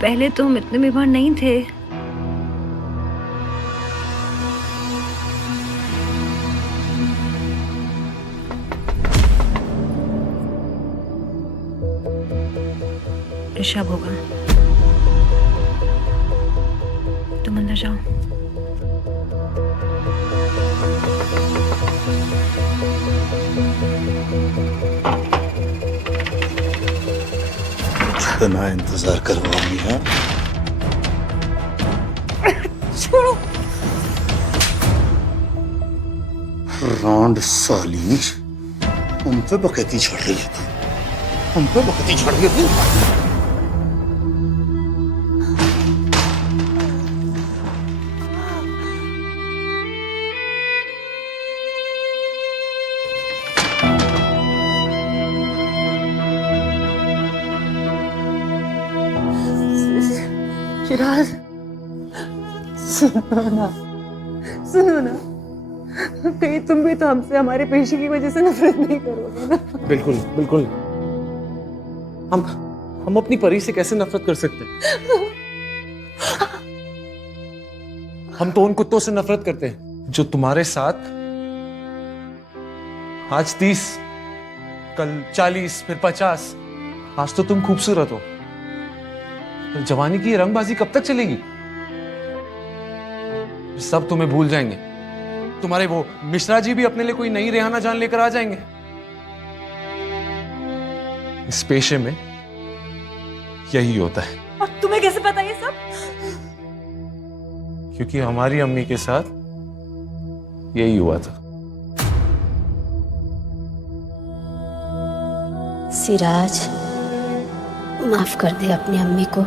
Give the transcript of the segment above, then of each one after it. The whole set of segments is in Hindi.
पहले तो हम इतने बीमार नहीं थे। ऋषभ होगा। तुम अंदर जाओ। इतना इंतजार करवाऊंगी। हाँ छोड़ो। रांड साली, हम पे बकैती छोड़ रही थी, हम पे बकैती छोड़ रही थी। शिराज, सुनो ना, कहीं तुम भी तो हमसे हमारे पेशी की वजह से नफरत नहीं करोगे ना? बिल्कुल बिल्कुल। हम अपनी परी से कैसे नफरत कर सकते हैं? हम तो उन कुत्तों से नफरत करते हैं जो तुम्हारे साथ आज 30, कल 40, फिर 50। आज तो तुम खूबसूरत हो, तो जवानी की ये रंगबाजी कब तक चलेगी? सब तुम्हें भूल जाएंगे। तुम्हारे वो मिश्रा जी भी अपने लिए कोई नई रेहाना जान लेकर आ जाएंगे। इस पेशे में यही होता है। और तुम्हें कैसे पता ये सब? क्योंकि हमारी अम्मी के साथ यही हुआ था। सिराज, माफ कर दे अपनी अम्मी को।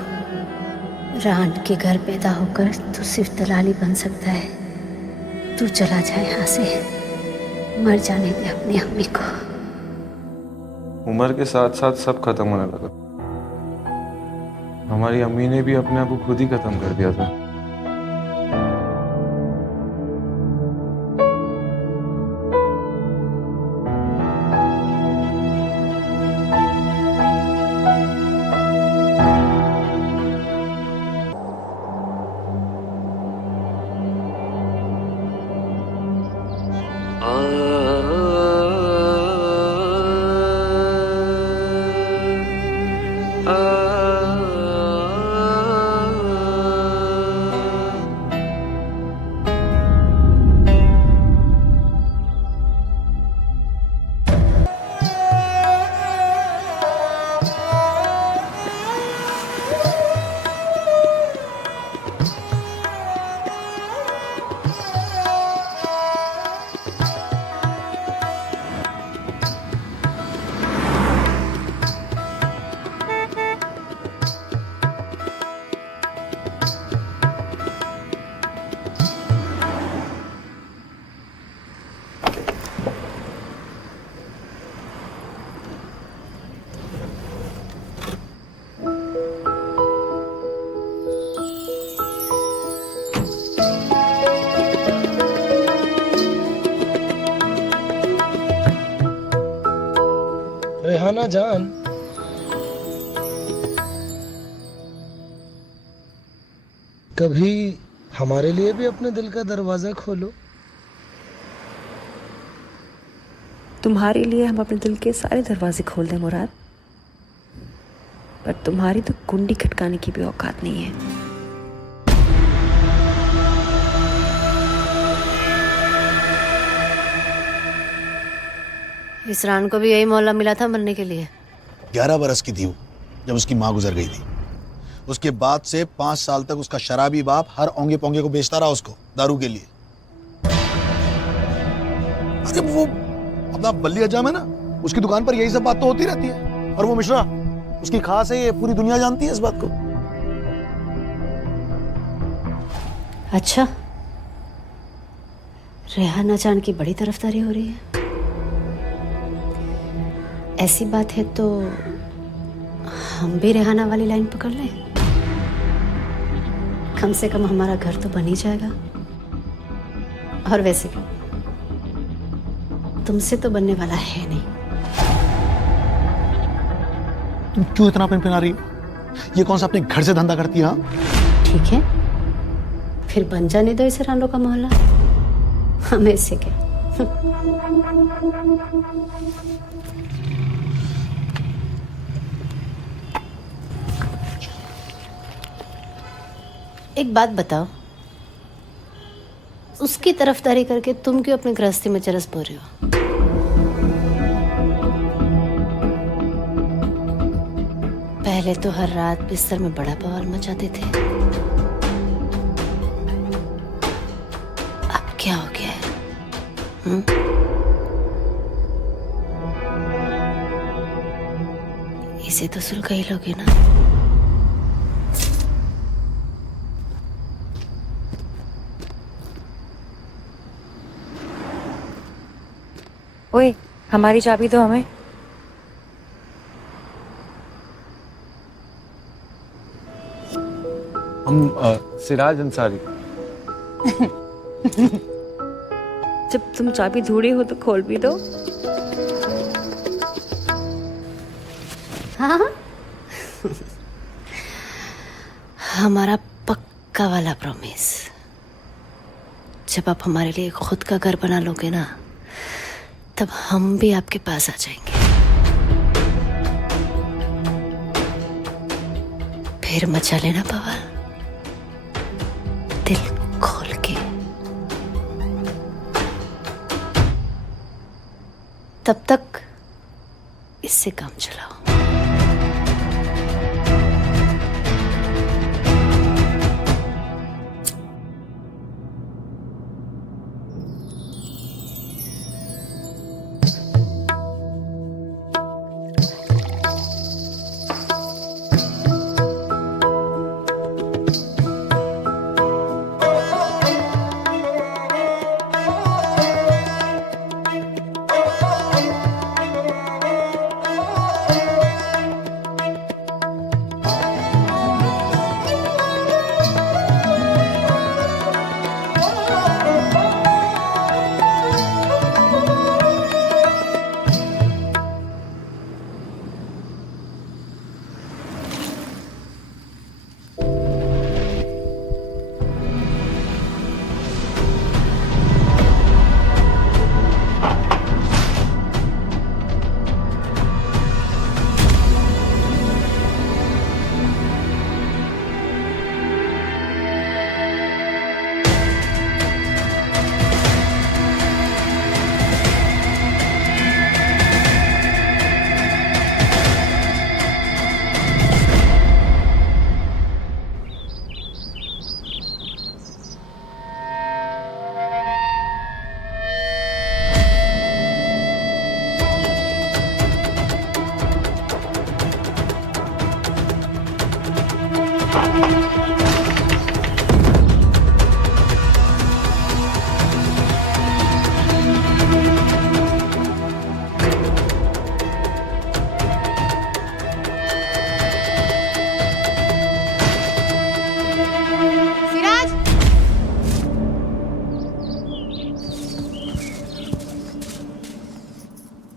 रान के घर पैदा होकर तू सिर्फ दलाली बन सकता है। तू चला जाए यहाँ से, मर जाने दे अपनी अम्मी को। उम्र के साथ साथ सब खत्म होने लगा। हमारी अम्मी ने भी अपने आप को खुद ही खत्म कर दिया था। रेहाना जान, कभी हमारे लिए भी अपने दिल का दरवाजा खोलो। तुम्हारे लिए हम अपने दिल के सारे दरवाजे खोल दें मुराद, पर तुम्हारी तो कुंडी खटकाने की भी औकात नहीं है। इस रान को भी यही मोहल्ला मिला था मरने के लिए। 11 बरस की थी वो जब उसकी माँ गुजर गई थी। उसके बाद से 5 साल तक उसका शराबी बाप हर ओंगे पोंगे को बेचता रहा उसको दारू के लिए। अरे वो अपना बल्ली अजाम है ना, उसकी दुकान पर यही सब बात तो होती रहती है। और वो मिश्रा उसकी खास है, ये पूरी दुनिया जानती है इस बात को। अच्छा, रेहाना जान की बड़ी तरफदारी हो रही है। ऐसी बात है तो हम भी रेहाना वाली लाइन पकड़ लें। कम से कम हमारा घर तो बन ही जाएगा। और वैसे भी तुमसे तो बनने वाला है नहीं। तुम क्यों इतना पिनपिना रही हो? ये कौन सा अपने घर से धंधा करती है? हाँ? ठीक है, फिर बन जाने दो इसे रानों का मोहल्ला। हमें इससे क्या। एक बात बताओ, उसकी तरफदारी करके तुम क्यों अपनी गृहस्थी में चरस बो रहे हो? पहले तो हर रात बिस्तर में बड़ा बवाल मचाते थे, अब क्या हो गया है? इसे तो सुलगा ही लोगे ना? ओए, हमारी चाबी दो हमें। हम सिराज अंसारी। जब तुम चाबी ढूंढी हो तो खोल भी दो। हाँ। हमारा पक्का वाला प्रॉमिस। जब आप हमारे लिए खुद का घर बना लोगे ना, तब हम भी आपके पास आ जाएंगे। फिर मचा लेना बवाल, दिल खोल के। तब तक इससे काम चलाओ।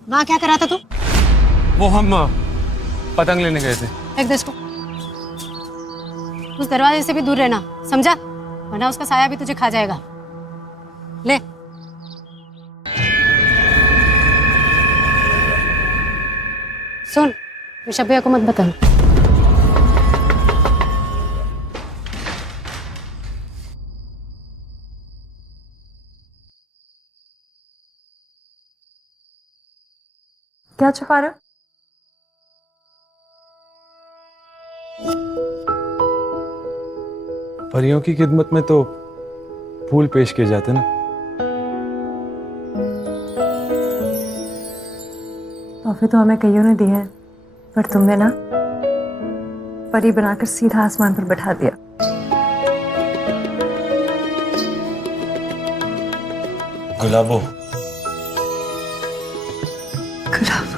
वहाँ क्या कर रहा था तू? वो हम पतंग लेने गए थे। फेंक दे इसको। उस दरवाजे से भी दूर रहना, समझा? वरना उसका साया भी तुझे खा जाएगा। ले। सुन, ऋषभ भैया को मत बता। क्या छुपा रहे हो? परियों की खिदमत में तो फूल पेश किए जाते ना। तोहफे तो हमें कईयों ने दिए हैं, पर तुमने ना परी बनाकर सीधा आसमान पर बैठा दिया। गुलाबो, गुलाब।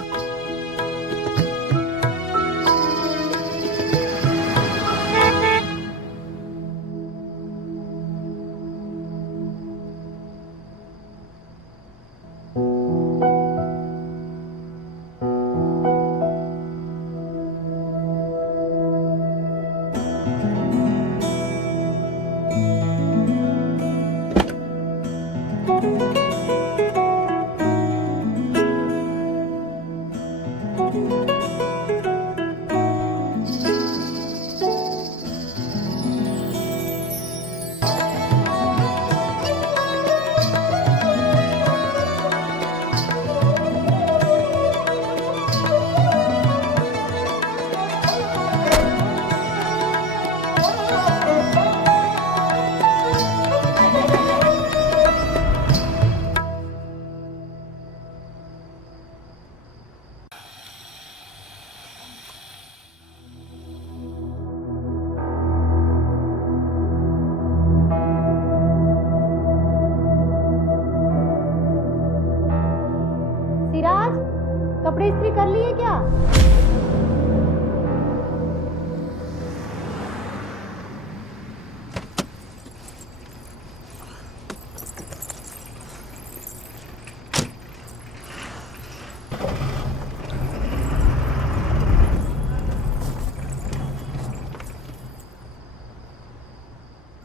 है क्या?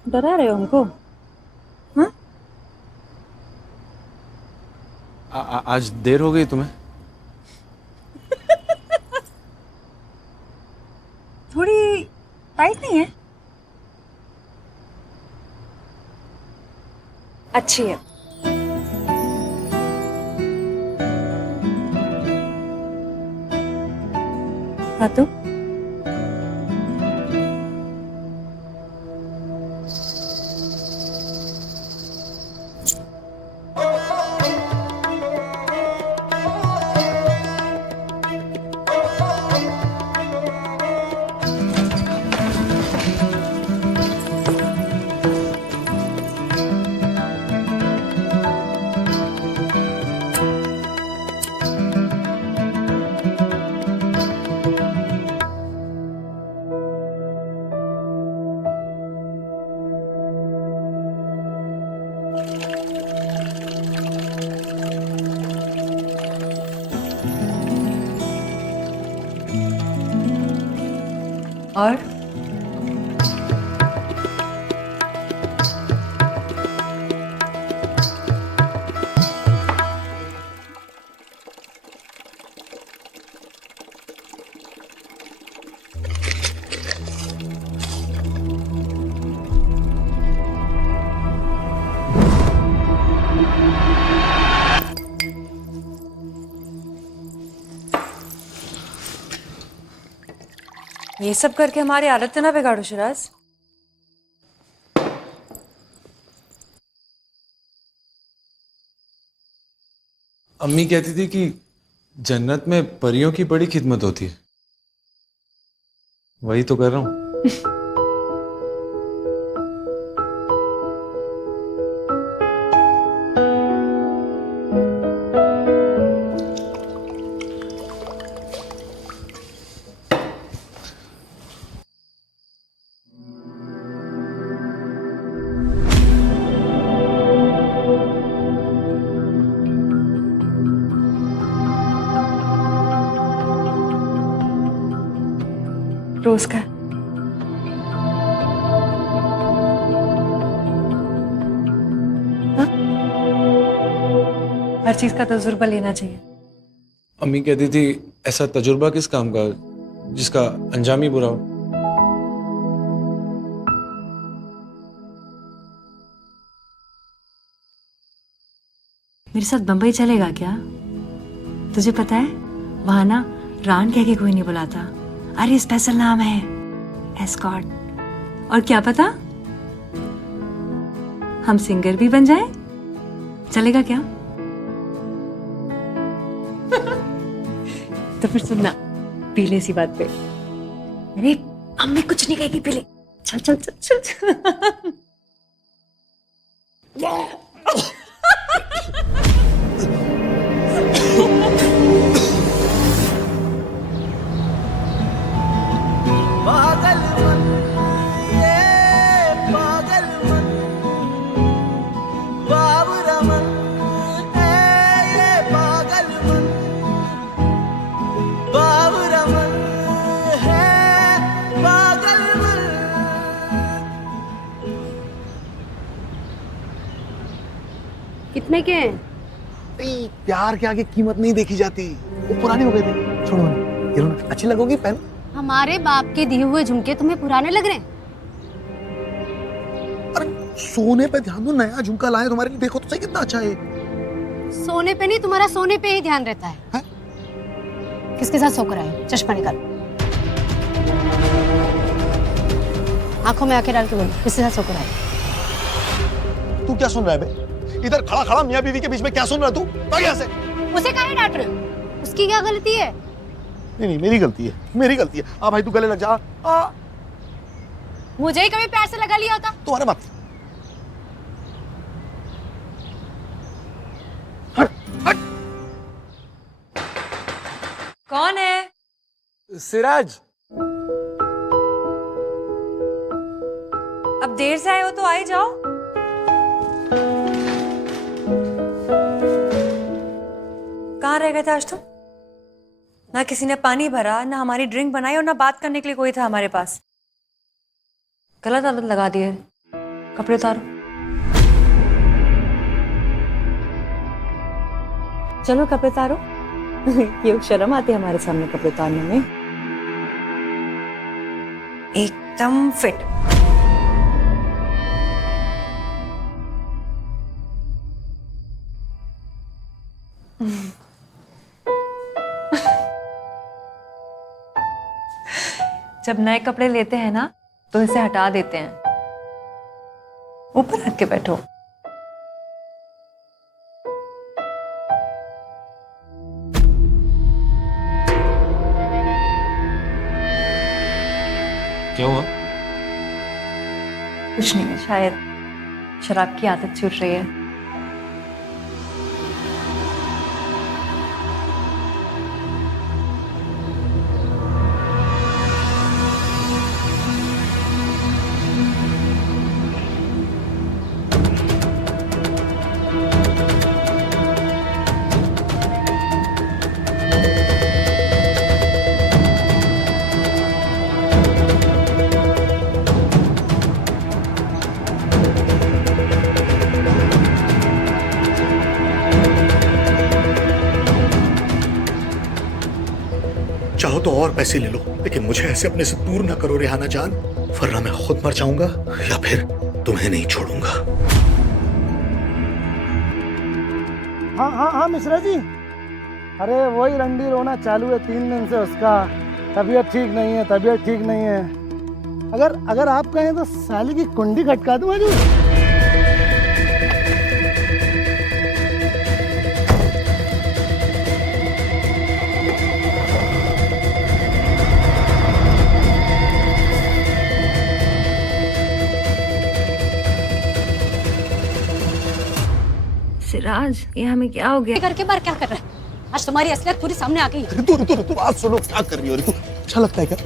डरा रहे हो हमको? हाँ? आज देर हो गई तुम्हें? थोड़ी टाइट नहीं है? अच्छी है। हाँ तो और ये सब करके हमारी हालत तो ना बिगाड़ो शिराज। अम्मी कहती थी कि जन्नत में परियों की बड़ी खिदमत होती है, वही तो कर रहा हूं। रोज का हाँ? हर चीज का तजुर्बा लेना चाहिए। अम्मी कहती थी ऐसा तजुर्बा किस काम का जिसका अंजाम ही बुरा हो। मेरे साथ बंबई चलेगा क्या? तुझे पता है वहां ना रान कह के कोई नहीं बुलाता। अरे स्पेशल नाम है एस्कॉर्ट। और क्या पता हम सिंगर भी बन जाए। चलेगा क्या? तो फिर सुनना, पीले सी बात पे। अरे अम्मी कुछ नहीं कहेगी, पीले। चल चल चल चल, चल। पागल मन, ये पागल मन, बाबरा मन है ये पागल मन, बाबरा मन है पागल मन। कितने के हैं? नहीं, प्यार के आगे कीमत नहीं देखी जाती, वो पुराने हो गए थे। छोड़ो ये लो, अच्छी लगोगी पहन। हमारे बाप के दिए हुए झुमके तुम्हें पुराने लग रहे हैं? अरे सोने पे ध्यान दो, नया झुमका लाए तुम्हारे लिए, देखो तो सही कितना अच्छा है। सोने पे नहीं, तुम्हारा सोने पे ही ध्यान रहता है। है? किसके साथ सोकर आए? चश्मा निकाल, आंखों में आंखें डाल के बोलो, किसके साथ सोकर आए? तू क्या सुन रहा है बे? इधर खड़ा खड़ा मियां बीवी के बीच में क्या सुन रहा है तू? भाग यहाँ से। उसे काहे डांट रहे हो? उसकी क्या गलती है? नहीं नहीं, मेरी गलती है, मेरी गलती है। आ भाई तू गले लग जा। आ मुझे ही कभी प्यार से लगा लिया होता। तुम्हारे मत। हट हट। कौन है? सिराज, अब देर से आए हो तो आ ही जाओ। कहाँ रह गए थे आज तुम? ना किसी ने पानी भरा, ना हमारी ड्रिंक बनाई और ना बात करने के लिए कोई था हमारे पास। गलत आदत लगा दी है। कपड़े उतारो। चलो कपड़े उतारो। ये शर्म आती है हमारे सामने कपड़े उतारने में। एकदम फिट। जब नए कपड़े लेते हैं ना तो इसे हटा देते हैं। ऊपर रख के बैठो। क्या हुआ? कुछ नहीं है, शायद शराब की आदत छूट रही है। चाहो तो और पैसे ले लो, लेकिन मुझे ऐसे अपने से दूर ना करो रेहाना जान, वरना मैं खुद मर जाऊंगा या फिर तुम्हें नहीं छोड़ूंगा। हाँ हाँ हाँ मिश्रा जी, अरे वही रंडी रोना चालू है 3 दिन से उसका। तबीयत ठीक नहीं है, तबीयत ठीक नहीं है। अगर आप कहें तो साली की कुंडी खटका दूं आजू। सिराज, ये हमें क्या हो गया? करके बार क्या कर रहा है? आज तुम्हारी असलियत पूरी सामने आ गई। ऋतु बात सुनो, क्या कर रही हो ऋतु? अच्छा लगता है क्या?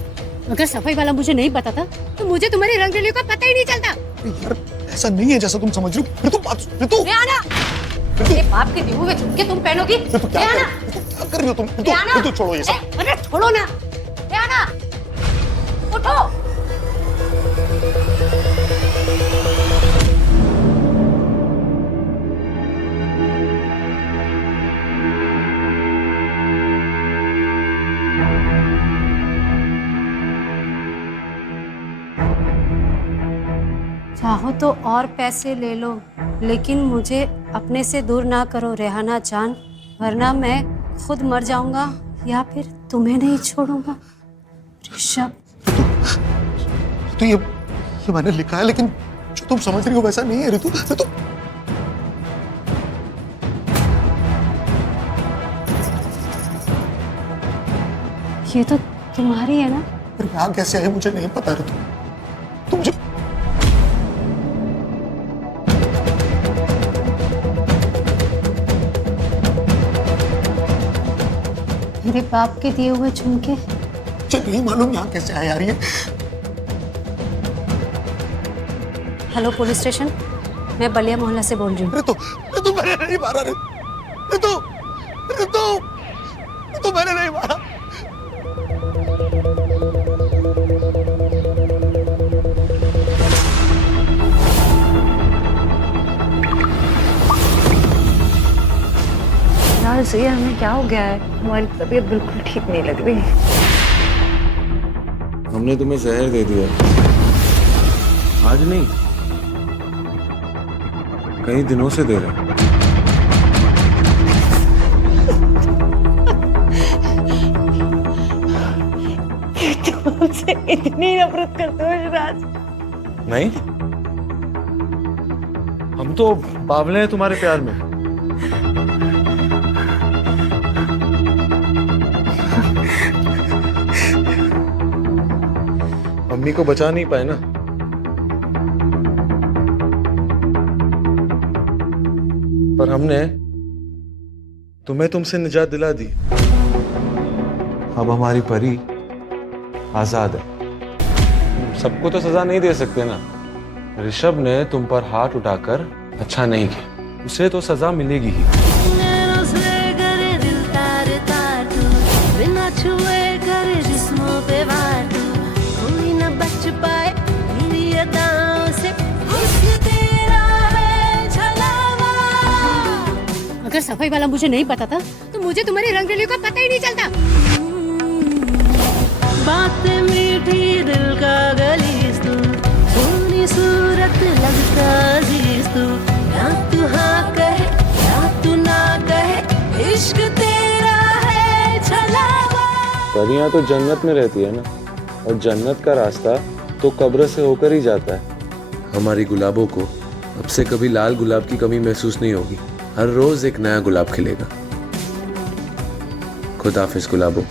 अगर सफाई वाला मुझे नहीं बताता तो मुझे तुम्हारी रंगरलियों का पता ही नहीं चलता। यार ऐसा नहीं है जैसा तुम समझ रही हो। ऋतु बात, ऋतु रेहाना, तेरे बाप के दिए हुए झुमके तुम पहनोगी? रेहाना, क्या कर रही हो तुम? रेहाना, ऋतु छोड़ो ये सब। अरे छोड़ो ना। रेहाना, उठो। चाहो तो और पैसे ले लो, लेकिन मुझे अपने से दूर ना करो रेहाना जान, वरना मैं खुद मर जाऊंगा या फिर तुम्हें नहीं छोड़ूंगा। ऋषभ, तो ये मैंने लिखा है, लेकिन जो तुम समझ रही हो वैसा नहीं है ऋतु। ऋतु ये तो तुम्हारी है ना? फिर यहाँ कैसे आए मुझे नहीं पता ऋतु। तुम जो मेरे बाप के दिए हुए झुमके। मुझे नहीं मालूम यहाँ कैसे आए यार ये। हेलो पुलिस स्टेशन, मैं बलिया मोहल्ला से बोल रही हूँ। ऋतु, ऋतु मैंने नहीं मारा ऋतु, ऋतु, ऋतु मैंने नहीं मारा। यार ये हमें क्या हो गया है? हमारी तबीयत बिल्कुल ठीक नहीं लग रही। हमने तुम्हें जहर दे दिया। आज नहीं, कई दिनों से दे रहे हैं। तुमसे इतनी नफरत करते हो सिराज? नहीं, हम तो बावले हैं तुम्हारे प्यार में। मम्मी को बचा नहीं पाए ना। पर हमने तुम्हें तुमसे निजात दिला दी। अब हमारी परी आजाद है। सबको तो सजा नहीं दे सकते ना। ऋषभ ने तुम पर हाथ उठाकर अच्छा नहीं किया, उसे तो सजा मिलेगी ही। नैनों से करे दिल तार तार तू, बिना छुए करे जिस्मों पे वार तू, कोई न बच पाए मेरी अदाओं से, हुस्न तेरा है छलावा। अगर सफाई वाला मुझे नहीं पता था तो मुझे तुम्हारी रंगरेलियों का पता ही नहीं चलता। बातें मीठी दिल का गलीस तू, सोनी सूरत लगता अजीज तू, ना तू हाँ कहे ना तू ना कहे, इश्क तेरा है छलावा। परियां तो जन्नत में रहती है ना, और जन्नत का रास्ता तो कब्र से होकर ही जाता है। हमारी गुलाबों को अब से कभी लाल गुलाब की कमी महसूस नहीं होगी। हर रोज एक नया गुलाब खिलेगा। खुदाफिज गुलाबों।